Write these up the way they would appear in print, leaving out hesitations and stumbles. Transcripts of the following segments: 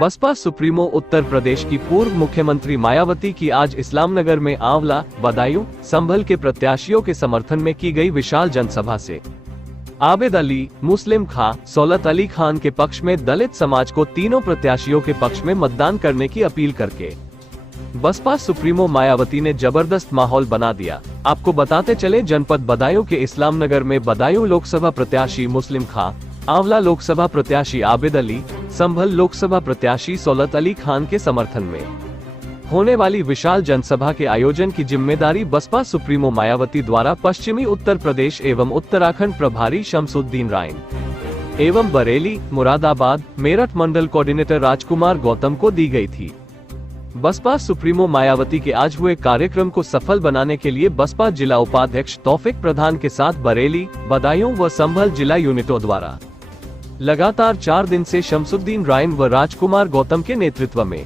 Baspa supremo Uttar Pradesh की पूर्व मुख्यमंत्री मायावती की आज इस्लामनगर में आंवला, बदायूं, संभल के प्रत्याशियों के समर्थन में की गई विशाल जनसभा से आबिद अली, मुस्लिम खां, सौलत अली खान के पक्ष में दलित समाज को तीनों प्रत्याशियों के पक्ष में मतदान करने की अपील करके बसपा सुप्रीमो मायावती ने जबरदस्त माहौल बना दिया। आपको बताते चले, जनपद बदायूं के इस्लामनगर में बदायूं लोकसभा प्रत्याशी मुस्लिम खां, आंवला लोकसभा प्रत्याशी आबिद अली, संभल लोकसभा प्रत्याशी सौलत अली खान के समर्थन में होने वाली विशाल जनसभा के आयोजन की जिम्मेदारी बसपा सुप्रीमो मायावती द्वारा पश्चिमी उत्तर प्रदेश एवं उत्तराखंड प्रभारी शमसुद्दीन राइन एवं बरेली, मुरादाबाद, मेरठ मंडल कोऑर्डिनेटर राजकुमार गौतम को दी गई थी। बसपा सुप्रीमो मायावती के आज हुए कार्यक्रम को सफल बनाने के लिए बसपा जिला उपाध्यक्ष तौफिक प्रधान के साथ बरेली, बदायूं व संभल जिला यूनिटों द्वारा लगातार 4 दिन से शमसुद्दीन राइन व राजकुमार गौतम के नेतृत्व में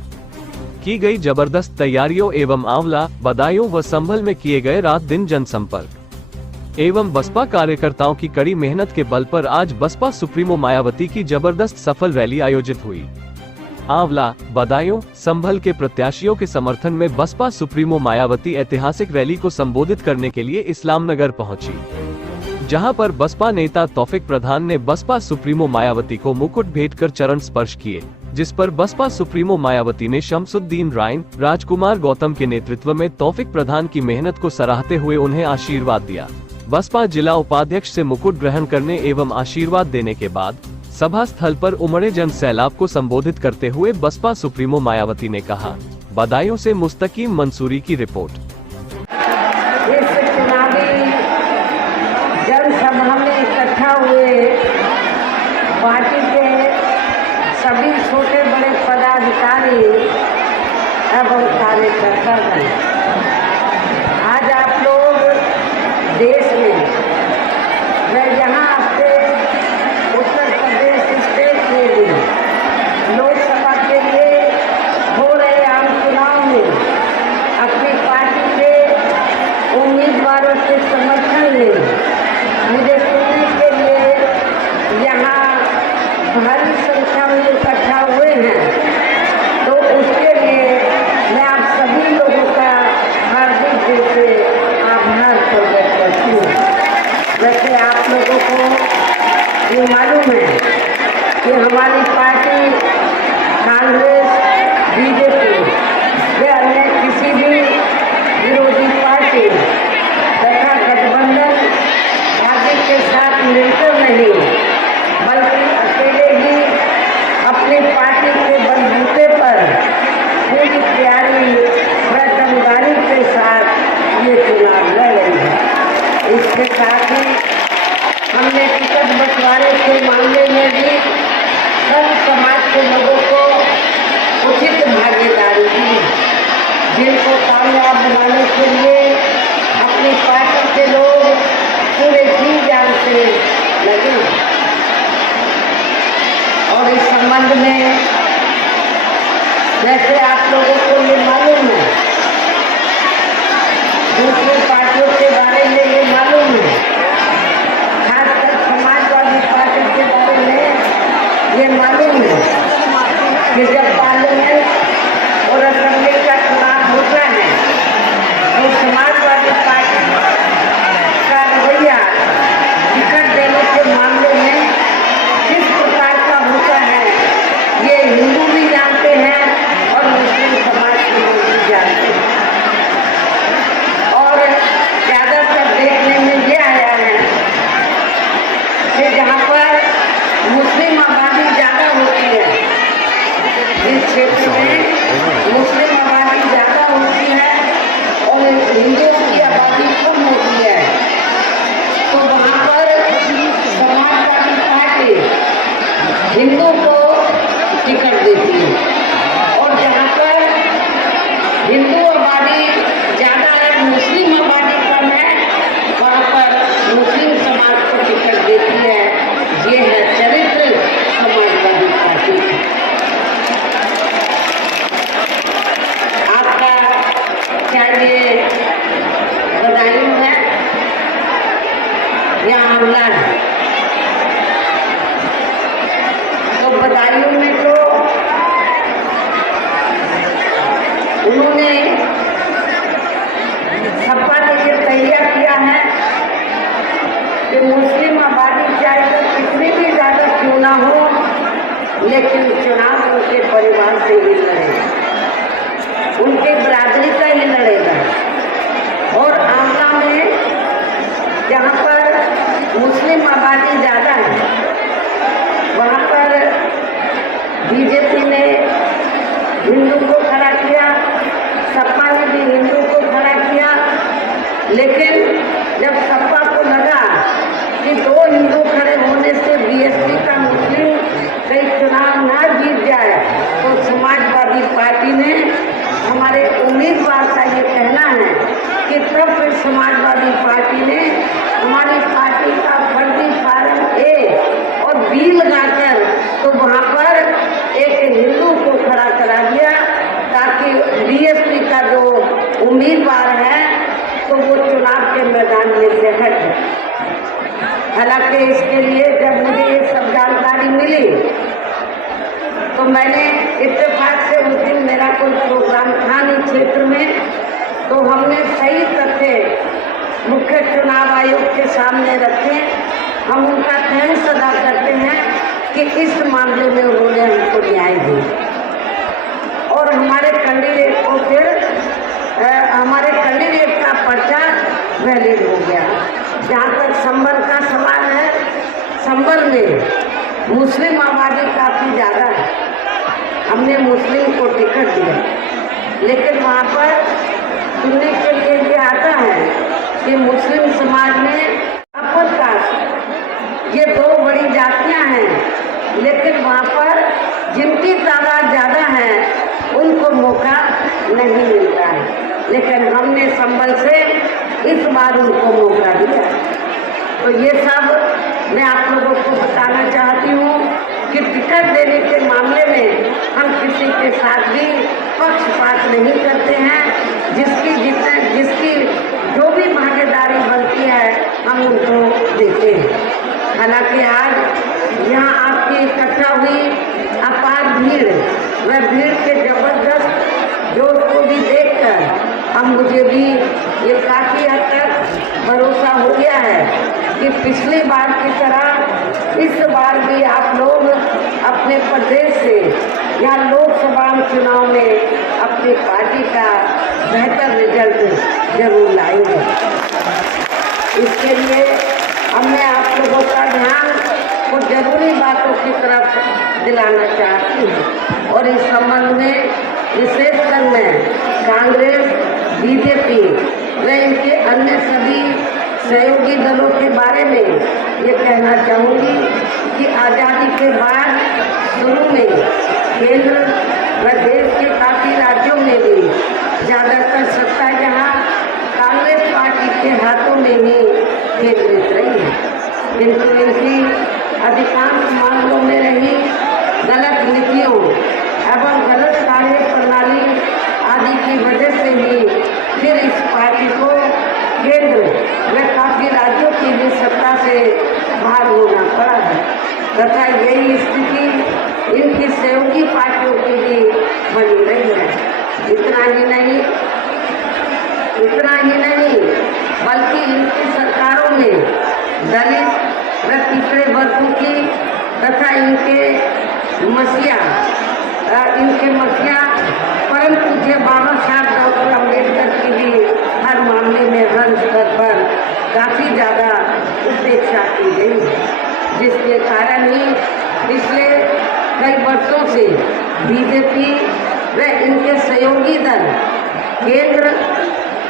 की गई जबरदस्त तैयारियों एवं आंवला, बदायूं व संभल में किए गए रात दिन जनसंपर्क एवं बसपा कार्यकर्ताओं की कड़ी मेहनत के बल पर आज बसपा सुप्रीमो मायावती की जबरदस्त सफल रैली आयोजित हुई। आंवला, बदायूं, संभल के प्रत्याशियों के समर्थन में बसपा सुप्रीमो मायावती ऐतिहासिक रैली को संबोधित करने के लिए इस्लामनगर पहुंची, जहां पर बसपा नेता तौफिक प्रधान ने बसपा सुप्रीमो मायावती को मुकुट भेंट कर चरण स्पर्श किए, जिस पर बसपा सुप्रीमो मायावती ने शमसुद्दीन राइन, राजकुमार गौतम के नेतृत्व में तौफिक प्रधान की मेहनत को सराहते हुए उन्हें आशीर्वाद दिया। बसपा जिला उपाध्यक्ष से मुकुट ग्रहण करने एवं आशीर्वाद देने के बाद सभा स्थल पर उमड़े जन सैलाब को संबोधित करते हुए बसपा सुप्रीमो मायावती ने कहा, बदायूं से मुस्तकीम मंसूरी की रिपोर्ट। जनसभा में इकट्ठा हुए पार्टी के सभी छोटे बड़े पदाधिकारी एवं कार्यकर्ता हैं। आज आप लोग देश में मैं यहाँ आपसे उत्तर प्रदेश स्टेट के लिए लोकसभा के लिए हो रहे आम चुनाव में अपनी पार्टी के उम्मीदवारों के समर्थन में मुझे सुनने के लिए यहाँ भारी संख्या में इकट्ठा हुए हैं, तो उसके लिए मैं आप सभी लोगों का हार्दिक दिल से आभार प्रकट करती हूँ। वैसे आप लोगों को ये मालूम है कि हमारी पार्टी कांग्रेस, बीजेपी या अन्य किसी भी विरोधी पार्टी तथा गठबंधन आदि के साथ मिलकर नहीं, बल्कि अकेले ही अपनी पार्टी के बलबूते पर पूरी तैयारी व दमदारी के साथ ये चुनाव लड़ रही है। इसके साथ ही हमने टिकट बंटवारे के मामले में भी सब समाज के लोगों को उचित भागीदारी दी, जिनको कामयाब बनाने के लिए अपनी पार्टी के लोग पूरे जी जान से लगे। और इस संबंध में जैसे आप लोगों को ये मालूम है, दूसरी पार्टियों के बारे में ये मालूम है, खासकर समाजवादी पार्टी के बारे में ये मालूम है कि जब पार्लियामेंट और असेंबली का चुनाव होता है तो समाजवादी पार्टी का रवैया टिकट देने के मामले में किस प्रकार का होता है, ये हिंदू भी जानते हैं और मुस्लिम समाज के लोग भी जानते हैं। और ज़्यादातर देखने में ये आया है कि जहाँ पर मुस्लिम आबादी ज़्यादा होती है, जिस क्षेत्र में मुस्लिम आबादी ज़्यादा होती है और हिंदुओं की आबादी कम होती है, तो वहाँ पर समाजवादी पार्टी हिंदू को टिकट देती है, और जहाँ पर हिंदू आबादी ज़्यादा है, मुस्लिम आबादी कम है, वहाँ पर मुस्लिम समाज को टिकट देती है। ये है चरित्र समाजवादी पार्टी। आपका चाहिए बदायूं है या आंवला है, तो बदायूं में तो लेकिन चुनाव उनके परिवार से ही लड़ेगा, उनके बिरादरी का ही लड़ेगा। और आंवला में जहाँ पर मुस्लिम आबादी ज़्यादा है, वहाँ पर बीजेपी ने हिंदू को खड़ा किया, सपा ने भी हिंदू को खड़ा किया। लेकिन जब सपा को लगा कि 2 हिंदू खड़े होने से बीएसपी का मुस्लिम कहीं चुनाव ना जीत जाए, तो समाजवादी पार्टी ने, हमारे उम्मीदवार का ये कहना है कि तब फिर समाजवादी पार्टी ने हमारी पार्टी का फर्जी फार्म ए और बी लगाकर तो वहाँ पर एक हिंदू को खड़ा करा दिया, ताकि बीएसपी का जो उम्मीदवार है तो वो चुनाव के मैदान में से हट। हालांकि इसके लिए जब मुझे ये सब जानकारी मिली तो मैंने इत्तेफाक से, उस दिन मेरा कोई प्रोग्राम था नहीं क्षेत्र में, तो हमने सही तथ्य मुख्य चुनाव आयोग के सामने रखे। हम उनका थैंक्स अदा करते हैं कि इस मामले में उन्होंने हमको न्याय दिया और हमारे कैंडिडेट को फिर हमारे कैंडिडेट का पर्चा वैलिड हो गया। जहाँ तक संभल का सवाल है, संभल में मुस्लिम आबादी काफ़ी ज़्यादा है, हमने मुस्लिम को टिकट दिया, लेकिन वहाँ पर सुनने के लिए ये आता है कि मुस्लिम समाज में अपर कास्ट, ये 2 बड़ी जातियाँ हैं, लेकिन वहाँ पर जिनकी तादाद ज़्यादा है उनको मौका नहीं मिलता है। लेकिन हमने संभल से इस बार उनको मौका दिया। तो ये सब मैं आप लोगों को बताना चाहती हूँ कि टिकट देने के मामले में हम किसी के साथ भी पक्षपात नहीं करते हैं। जिसकी जो भी भागीदारी बनती है हम उनको देते हैं। हालांकि आज यहाँ आपकी इकट्ठा हुई अपार भीड़, वह भीड़ के जबरदस्त जोश को भी देखकर अब मुझे भी ये काफ़ी हद तक भरोसा हो गया है कि पिछली बार की तरह इस बार भी आप लोग अपने प्रदेश से या लोकसभा चुनाव में अपनी पार्टी का बेहतर रिजल्ट जरूर लाएंगे। इसके लिए अब मैं आप लोगों का ध्यान कुछ जरूरी बातों की तरफ दिलाना चाहती हूँ और इस संबंध में विशेषकर मैं कांग्रेस, बीजेपी व इनके अन्य सभी सहयोगी दलों के बारे में ये कहना चाहूँगी कि आज़ादी के बाद शुरू में केंद्र व देश के काफ़ी राज्यों में भी ज़्यादातर सत्ता जहाँ कांग्रेस पार्टी के हाथों में ही केंद्रित रही है, किंतु इनकी अधिकांश मामलों में रही गलत नीतियों एवं गलत कार्य प्रणाली आदि की वजह से ही फिर इस पार्टी को केंद्र व काफ़ी राज्यों की भी सत्ता से बाहर होना पड़ा है तथा यही स्थिति इनकी सहयोगी पार्टियों की भी बनी रही है। इतना ही नहीं बल्कि इनकी सरकारों में दलित व पिछड़े वर्गों की तथा इनके मसीहा परम पूज्य बाबा साहब डॉक्टर अम्बेडकर की भी हर मामले में हर स्तर पर काफ़ी ज़्यादा उपेक्षा की गई है, जिसके कारण ही पिछले कई वर्षों से बीजेपी व इनके सहयोगी दल केंद्र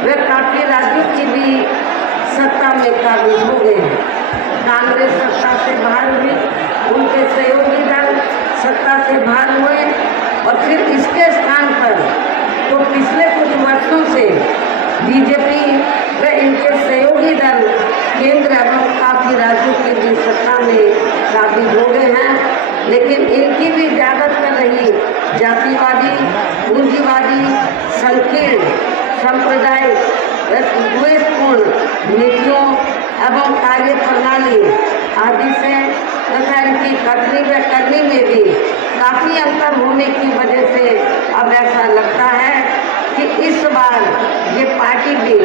व काफ़ी राज्यों की भी सत्ता में काबिज हो गए हैं। कांग्रेस सत्ता से बाहर हुई, उनके सहयोगी दल सत्ता से बाहर हुए और फिर इसके स्थान पर तो पिछले कुछ वर्षों से बीजेपी व इनके सहयोगी दल केंद्र एवं काफ़ी राज्यों की भी सत्ता में काबिज हो गए हैं। लेकिन इनकी भी ज़्यादातर रही जातिवादी, पूंजीवादी, संकीर्ण, सांप्रदायिक, द्वेषपूर्ण नीतियों एवं कार्य प्रणाली आदि से तथा इनकी कथनी व करनी में भी काफ़ी अंतर होने की वजह से अब ऐसा लगता है कि इस बार ये पार्टी भी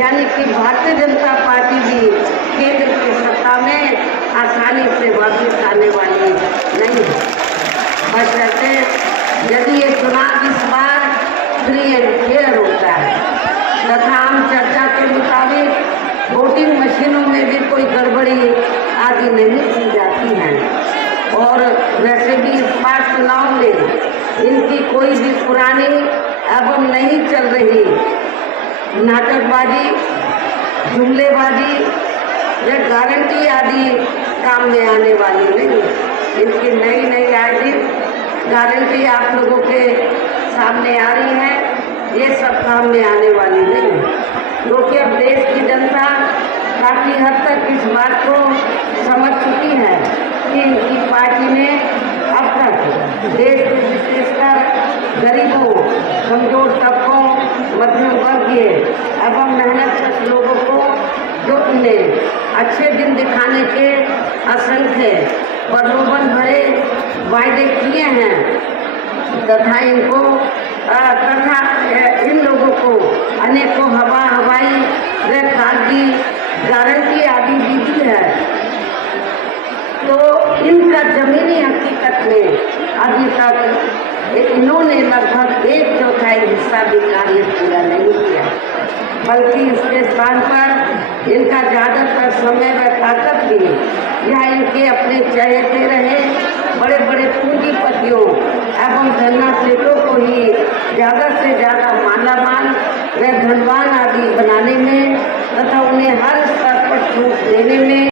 यानी कि भारतीय जनता पार्टी भी केंद्र की सत्ता में आसानी से वापस आने वाली नहीं है। पुरानी एवं नई चल रही नाटकबाजी, जुमलेबाजी या गारंटी आदि काम में आने वाली नहीं। इनकी नई नई आदि गारंटी आप लोगों के सामने आ रही है, ये सब काम में आने वाली नहीं, क्योंकि अब देश की जनता काफ़ी हद तक इस बात को समझ चुकी है कि इनकी पार्टी ने अब तक देश के विशेषकर गरीबों, कमजोर तबकों, मध्यम वर्गीय एवं मेहनतकश लोगों को जो इन्हें अच्छे दिन दिखाने के असंख्य प्रलोभन भरे वायदे किए हैं तथा इन लोगों को अनेकों हवाई व खाद्य गारंटी आदि दी गई है, तो इनका जमीनी हकीकत में अभी तक इन्होंने लगभग 1/4 हिस्सा भी कार्य पूरा नहीं किया, बल्कि इसके स्थान पर इनका ज़्यादातर समय व ताकत भी यह इनके अपने चहेते रहे बड़े बड़े पूंजीपतियों एवं धन्ना सेठों को ही ज़्यादा से ज़्यादा मालामाल व धनवान आदि बनाने में तथा उन्हें हर स्तर पर छूट देने में